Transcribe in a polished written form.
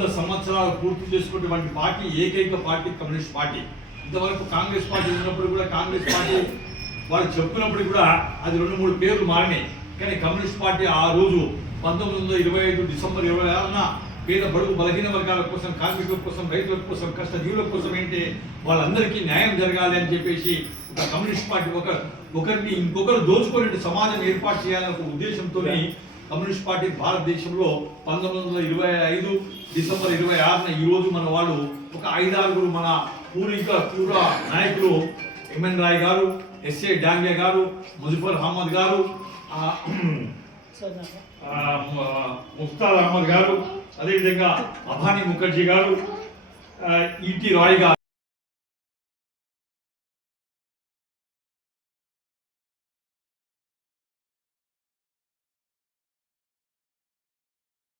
100 సంవత్సరాలు పూర్తి చేసుకున్నటువంటి పార్టీ ఏకైక పార్టీ కమ్యూనిస్ట్ పార్టీ. ఇంతవరకు కాంగ్రెస్ పార్టీ ఉన్నప్పుడు కూడా కాంగ్రెస్ పార్టీ వాళ్ళు చెప్పుకున్నప్పుడు కూడా అది 2-3 పేర్లు మారినాయి. కానీ కమ్యూనిస్ట్ పార్టీ ఆ రోజు 1925 డిసెంబర్ 26న పేద బడుగు బలహీన వర్గాల కోసం, కార్మికుల కోసం, రైతుల కోసం, కష్టజీవుల కోసం ఏంటి వాళ్ళందరికీ న్యాయం జరగాలి అని చెప్పేసి ఒక కమ్యూనిస్ట్ పార్టీ ఒకరిని ఇంకొకరు దోచుకునే సమాజం ఏర్పాటు చేయాలనే ఒక ఉద్దేశంతో కమ్యూనిస్ట్ పార్టీ భారతదేశంలో 1925 డిసెంబర్ 26న ఈరోజు మన వాళ్ళు ఒక 5-6 మన పూర్వ నాయకులు ఎంఎన్ రాయ్ గారు, ఎస్ఏ డాంగే గారు, ముజఫర్ అహ్మద్ గారు, ముఫ్తార్ అహ్మద్ గారు, అదేవిధంగా అభానీ ముఖర్జీ గారు, ఈటీ రాయ్ గారు